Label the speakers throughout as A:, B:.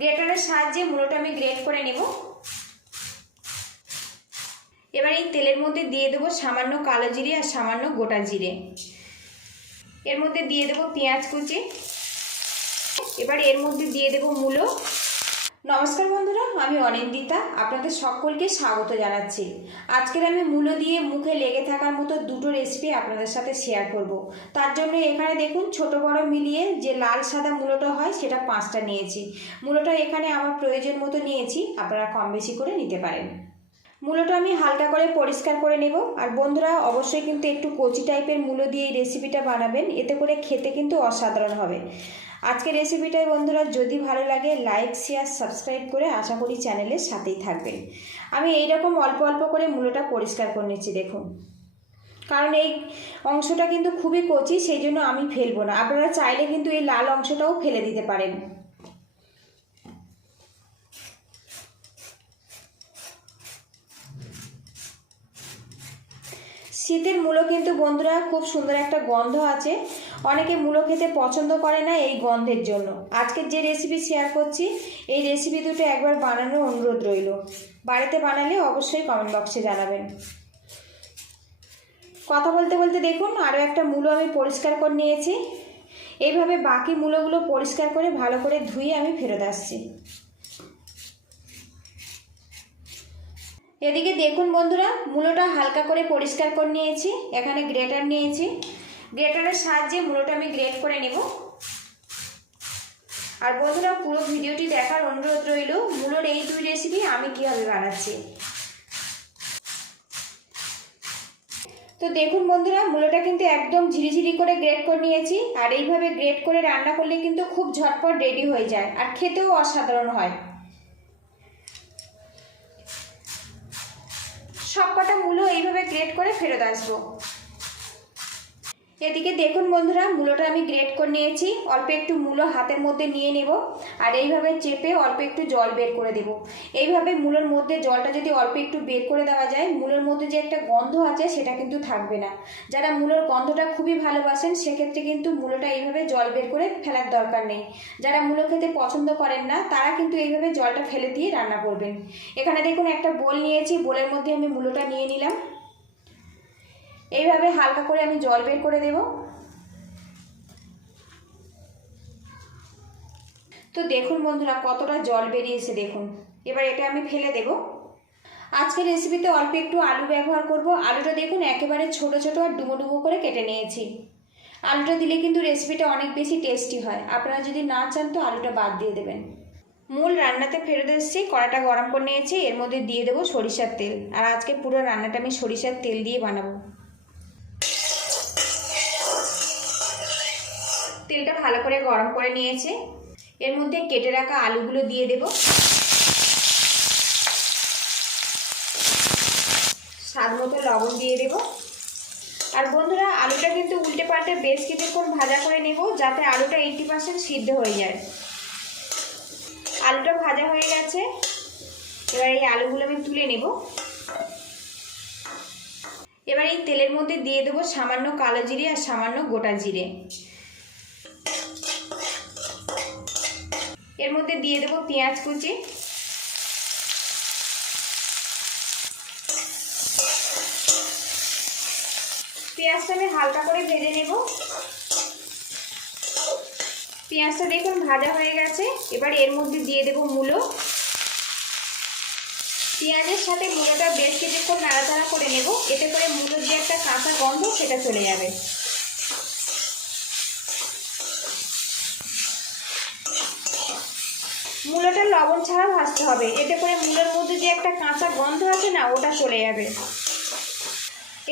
A: গ্রেটারের সাহায্যে মূলোটা আমি গ্রেট করে নেব। এবার এই তেলের মধ্যে দিয়ে দেবো সামান্য কালো জিরে আর সামান্য গোটা জিরে। এর মধ্যে দিয়ে দেবো পেঁয়াজ কুচি। এবার এর মধ্যে দিয়ে দেবো মূলো। নমস্কার বন্ধুরা, আমি অনিন্দিতা, আপনাদের সকলকে স্বাগত জানাচ্ছি। আজকের আমি মূলো দিয়ে মুখে লেগে থাকার মতো দুটো রেসিপি আপনাদের সাথে শেয়ার করব। তার জন্য এখানে দেখুন, ছোট বড় মিলিয়ে যে লাল সাদা মূলোটা হয়, সেটা পাঁচটা নিয়েছি। মূলোটা এখানে আমার প্রয়োজন মতো নিয়েছি, আপনারা কম বেশি করে নিতে পারেন। মূলোটা আমি হালকা করে পরিষ্কার করে নেব। আর বন্ধুরা, অবশ্যই কিন্তু একটু কচি টাইপের মূলো দিয়ে এই রেসিপিটা বানাবেন, এতে করে খেতে কিন্তু অসাধারণ হবে। আজকের রেসিপিটাই বন্ধুরা, যদি ভালো লাগে লাইক শেয়ার সাবস্ক্রাইব করে আশা করি চ্যানেলের সাথেই থাকবেন। আমি এই রকম অল্প অল্প করে মূলোটা পরিষ্কার করে নিচ্ছি, দেখুন। কারণ এই অংশটা কিন্তু খুবই কচি, সেই জন্য আমি ফেলব না। আপনারা চাইলে কিন্তু এই লাল অংশটাও ফেলে দিতে পারেন। শীতের মূলো কিন্তু বন্ধুরা খুব সুন্দর একটা গন্ধ আছে। অনেকে মূলো খেতে পছন্দ করে না এই গন্ধের জন্য। আজকের যে রেসিপি শেয়ার করছি, এই রেসিপি দুটো একবার বানানোর অনুরোধ রইল। বাড়িতে বানালে অবশ্যই কমেন্ট বক্সে জানাবেন। কথা বলতে বলতে দেখুন আরও একটা মূলো আমি পরিষ্কার করে নিয়েছি। এইভাবে বাকি মূলোগুলো পরিষ্কার করে ভালো করে ধুয়ে আমি ফেরত আসছি। এদিকে দেখুন বন্ধুরা, মূলোটা হালকা করে পরিষ্কার করে নিয়েছি, এখানে গ্রেটার নিয়েছি। গ্রেটারের সাহায্যে মূলোটা আমি গ্রেট করে নেব। আর বন্ধুরা, পুরো ভিডিওটি দেখার অনুরোধ রইল, মূলোর এই দুই রেসিপি আমি কীভাবে বানাচ্ছি। তো দেখুন বন্ধুরা, মূলোটা কিন্তু একদম ঝিরিঝিরি করে গ্রেট করে নিয়েছি, আর এইভাবে গ্রেট করে রান্না করলে কিন্তু খুব ঝটপট রেডি হয়ে যায়, আর খেতেও অসাধারণ হয়। সবকটা মূল্য এইভাবে ক্রিয়েট করে ফেরত আসব। এদিকে দেখুন বন্ধুরা, মূলোটা আমি গ্রেট করে নিয়েছি। অল্প একটু মূলো হাতের মধ্যে নিয়ে নেব। আর এইভাবে চেপে অল্প একটু জল বের করে দেব। এইভাবে মূলোর মধ্যে জলটা যদি অল্প একটু বের করে দেওয়া যায়, মূলোর মধ্যে যে একটা গন্ধ আছে, সেটা কিন্তু থাকবে না। যারা মূলোর গন্ধটা খুবই ভালোবাসেন, সেক্ষেত্রে কিন্তু মূলোটা এইভাবে জল বের করে ফেলার দরকার নেই। যারা মূলো খেতে পছন্দ করেন না, তারা কিন্তু এইভাবে জলটা ফেলে দিয়ে রান্না করবেন। এখানে দেখুন একটা বোল নিয়েছি। বোলের মধ্যে আমি মূলোটা নিয়ে নিলাম। এইভাবে হালকা করে আমি জল বের করে দেব। তো দেখুন বন্ধুরা, কতটা জল বেরিয়েছে দেখুন। এবার এটা আমি ফেলে দেব। আজকের রেসিপিতে অল্প একটু আলু ব্যবহার করব। আলুটা দেখুন একেবারে ছোট ছোট আর ডুমো ডুমো করে কেটে নিয়েছি। আলুটা দিলে কিন্তু রেসিপিটা অনেক বেশি টেস্টি হয়। আপনারা যদি না চান তো আলুটা বাদ দিয়ে দেবেন। মূল রান্নাতে ফেরত এসেছি কড়াটা গরম করে নিয়েছি। এর মধ্যে দিয়ে দেবো সরিষার তেল। আর আজকে পুরো রান্নাটা আমি সরিষার তেল দিয়ে বানাবো। তেলটা ভালো করে গরম করে নিয়েছে। এর মধ্যে কেটে রাখা আলুগুলো দিয়ে দেব। স্বাদ মতো লবণ দিয়ে দেব। আর বন্ধুরা, আলুটা কিন্তু উল্টে পাল্টে বেশ কিছুক্ষণ ভাজা করে নেব, যাতে আলুটা এইটটি পার্সেন্ট সিদ্ধ হয়ে যায়। আলুটা ভাজা হয়ে গেছে। এবার এই আলুগুলো আমি তুলে নেব। এবার এই তেলের মধ্যে দিয়ে দেবো সামান্য কালো জিরে আর সামান্য গোটা জিরে। এর মধ্যে দিয়ে দেবো পেঁয়াজ কুচি। পেঁয়াজটা আমি হালকা করে ভেজে নেব। পেঁয়াজটা দেখুন ভাজা হয়ে গেছে। এবার এর মধ্যে দিয়ে দেবো মূলো। পেঁয়াজের সাথে মূলোটা বেশ কিছুক্ষণ নাড়াচাড়া করে নেব। এতে করে মূলোর যে একটা কাঁচা গন্ধ সেটা চলে যাবে। মূলোটা লবণ ছাড়া ভাজতে হবে। এতে করে মূলোর মধ্যে যে একটা কাঁচা গন্ধ আছে না, ওটা চলে যাবে।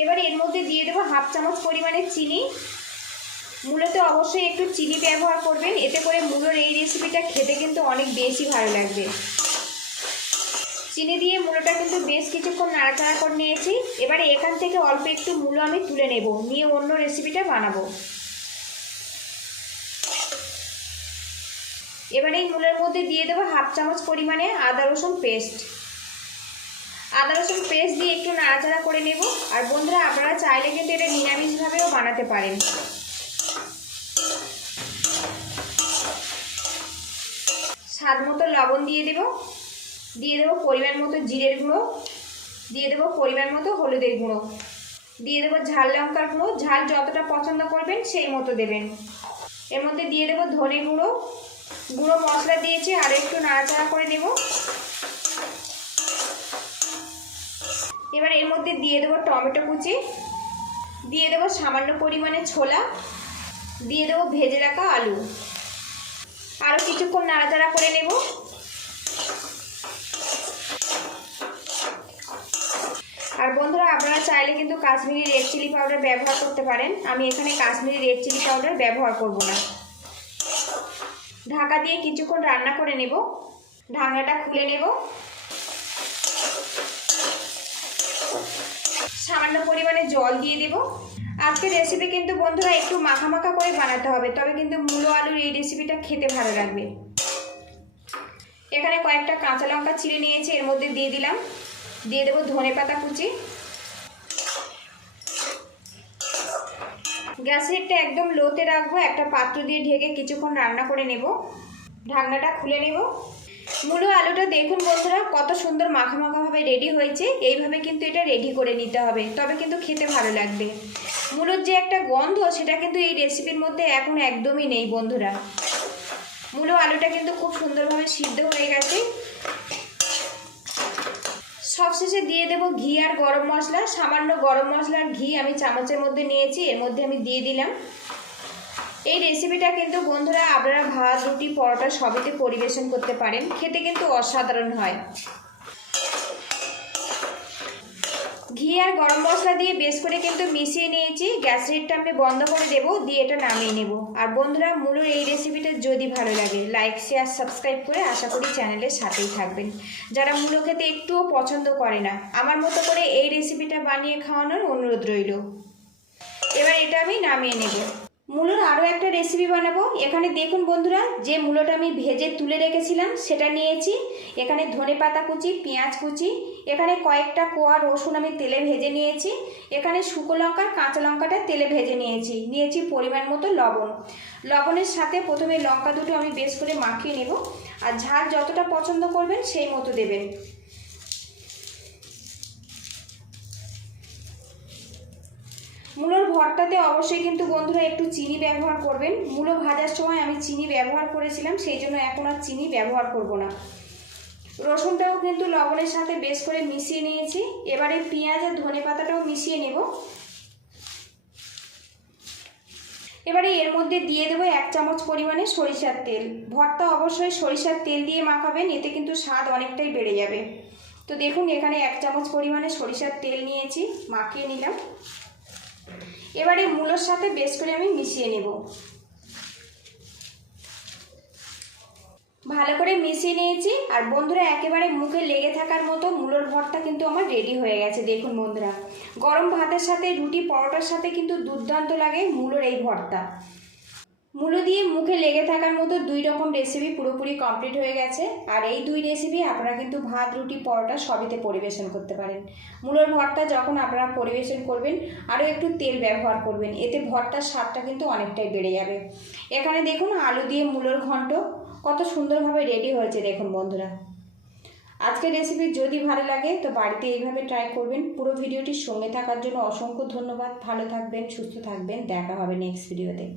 A: এবার এর মধ্যে দিয়ে দেবো হাফ চামচ পরিমাণে চিনি। মূলোতে অবশ্যই একটু চিনি ব্যবহার করবেন। এতে করে মূলোর এই রেসিপিটা খেতে কিন্তু অনেক বেশি ভালো লাগবে। চিনি দিয়ে মূলোটা কিন্তু বেশ কিছুক্ষণ নাড়াচাড়া করে নিয়েছি। এবারে এখান থেকে অল্প একটু মূলো আমি তুলে নেব। নিয়ে অন্য রেসিপিটা বানাবো। এবারে এই মূলের মধ্যে দিয়ে দেবো হাফ চামচ পরিমাণে আদা রসুন পেস্ট। আদা রসুন পেস্ট দিয়ে একটু নাড়াচাড়া করে নেব। আর বন্ধুরা, আপনারা চাইলে কিন্তু এটা নিরামিষভাবেও বানাতে পারেন। স্বাদ মতো লবণ দিয়ে দেব। দিয়ে দেবো পরিমাণ মতো জিরের গুঁড়ো। দিয়ে দেবো পরিমাণ মতো হলুদের গুঁড়ো। দিয়ে দেবো ঝাল লঙ্কার গুঁড়ো। ঝাল যতটা পছন্দ করবেন সেই মতো দেবেন। এর মধ্যে দিয়ে দেবো ধনে গুঁড়ো। গুঁড়ো মশলা দিয়েছি, আর একটু নাড়াচাড়া করে নেব। এবার এর মধ্যে দিয়ে দেবো টমেটো কুচি, দিয়ে দেবো সামান্য পরিমাণে ছোলা, দিয়ে দেবো ভেজে রাখা আলু। আরও কিছুক্ষণ নাড়াচাড়া করে নেব। আর বন্ধুরা, আপনারা চাইলে কিন্তু কাশ্মীরি রেড চিলি পাউডার ব্যবহার করতে পারেন। আমি এখানে কাশ্মীরি রেড চিলি পাউডার ব্যবহার করব না। ঢাকা দিয়ে কিছুক্ষণ রান্না করে নেব। ঢাকনাটা খুলে নেব। সামান্য পরিমাণে জল দিয়ে দেব। আজকের রেসিপি কিন্তু বন্ধুরা একটু মাখা মাখা করে বানাতে হবে, তবে কিন্তু মূলো আলুর এই রেসিপিটা খেতে ভালো লাগবে। এখানে কয়েকটা কাঁচা লঙ্কা চিড়ে নিয়েছি, এর মধ্যে দিয়ে দিলাম। দিয়ে দেবো ধনে পাতা কুচি। গ্যাসের একটা একদম লোতে রাখব, একটা পাত্র দিয়ে ঢেকে কিছুক্ষণ রান্না করে নেব। ঢাকনাটা খুলে নেব। মূলো আলুটা দেখুন বন্ধুরা, কত সুন্দর মাখা মাখাভাবে রেডি হয়েছে। এইভাবে কিন্তু এটা রেডি করে নিতে হবে, তবে কিন্তু খেতে ভালো লাগবে। মূলোর যে একটা গন্ধ, সেটা কিন্তু এই রেসিপির মধ্যে এখন একদমই নেই বন্ধুরা। মূলো আলুটা কিন্তু খুব সুন্দরভাবে সিদ্ধ হয়ে গেছে। সবশেষে দিয়ে দেবো ঘি আর গরম মশলা, সামান্য গরম মশলার ঘি আমি চামচের মধ্যে নিয়েছি, এর মধ্যে আমি দিয়ে দিলাম। এই রেসিপিটা কিন্তু বন্ধুরা আপনারা ভাত, রুটি, পরোটা সবইতে পরিবেশন করতে পারেন, খেতে কিন্তু অসাধারণ হয়। ঘি আর গরম মশলা দিয়ে বেশ করে কিন্তু মিশিয়ে নিয়েছি। গ্যাস রেটটা আমি বন্ধ করে দেবো, দিয়ে এটা নামিয়ে নেব। আর বন্ধুরা, মূলর এই রেসিপিটা যদি ভালো লাগে লাইক শেয়ার সাবস্ক্রাইব করে আশা করি চ্যানেলের সাথেই থাকবেন। যারা মূলো খেতে একটুও পছন্দ করে না, আমার মতো করে এই রেসিপিটা বানিয়ে খাওয়ানোর অনুরোধ রইল। এবার এটা আমি নামিয়ে নেব। মূলোর আরও একটা রেসিপি বানাবো। এখানে দেখুন বন্ধুরা, যে মূলোটা আমি ভেজে তুলে রেখেছিলাম, সেটা নিয়েছি। এখানে ধনে পাতা কুচি, পেঁয়াজ কুচি, এখানে কয়েকটা কোয়া রসুন আমি তেলে ভেজে নিয়েছি। এখানে শুকো লঙ্কা কাঁচা লঙ্কাটা তেলে ভেজে নিয়েছি। নিয়েছি পরিমাণ মতো লবণ। লবণের সাথে প্রথমে লঙ্কা দুটো আমি বেশ করে মাখিয়ে নেব। আর ঝাল যতটা পছন্দ করবেন, সেই মতো দেবেন। মূলোর ভর্তাতে অবশ্যই কিন্তু বন্ধুরা একটু চিনি ব্যবহার করবেন। মূলো ভাজার সময় আমি চিনি ব্যবহার করেছিলাম, সেই জন্য এখন আর চিনি ব্যবহার করব না। রসুনটাও কিন্তু লবণের সাথে বেশ করে মিশিয়ে নিয়েছি। এবারে পেঁয়াজ আর ধনে পাতাটাও মিশিয়ে নেব। এবারে এর মধ্যে দিয়ে দেবো এক চামচ পরিমাণে সরিষার তেল। ভর্তা অবশ্যই সরিষার তেল দিয়ে মাখাবেন, এতে কিন্তু স্বাদ অনেকটাই বেড়ে যাবে। তো দেখুন, এখানে এক চামচ পরিমাণে সরিষার তেল নিয়েছি, মাখিয়ে নিলাম। এবারে মূলোর সাথে বেশ করে আমি মিশিয়ে নেব। ভালো করে মিশিয়ে নিয়েছি, আর বন্ধুরা একেবারে মুখে লেগে থাকার মতো মূলোর ভর্তা কিন্তু আমার রেডি হয়ে গেছে, দেখুন বন্ধুরা। গরম ভাতের সাথে রুটি পরোটার সাথে কিন্তু দুর্দান্ত লাগে মূলোর এই ভর্তা। মূলো দিয়ে মুখে লেগে থাকার মতো দুই রকম রেসিপি পুরোপুরি কমপ্লিট হয়ে গেছে। আর এই দুই রেসিপি আপনারা কিন্তু ভাত, রুটি, পরোটা সবইতে পরিবেশন করতে পারেন। মূলোর ভর্তা যখন আপনারা পরিবেশন করবেন, আরও একটু তেল ব্যবহার করবেন। এতে ভর্তার স্বাদটা কিন্তু অনেকটাই বেড়ে যাবে। এখানে দেখুন আলু দিয়ে মূলোর ঘন্ট কত সুন্দরভাবে রেডি হয়েছে, দেখুন বন্ধুরা। আজকের রেসিপি যদি ভালো লাগে তো বাড়িতে এইভাবে ট্রাই করবেন। পুরো ভিডিওটির সঙ্গে থাকার জন্য অসংখ্য ধন্যবাদ। ভালো থাকবেন, সুস্থ থাকবেন। দেখা হবে নেক্সট ভিডিওতে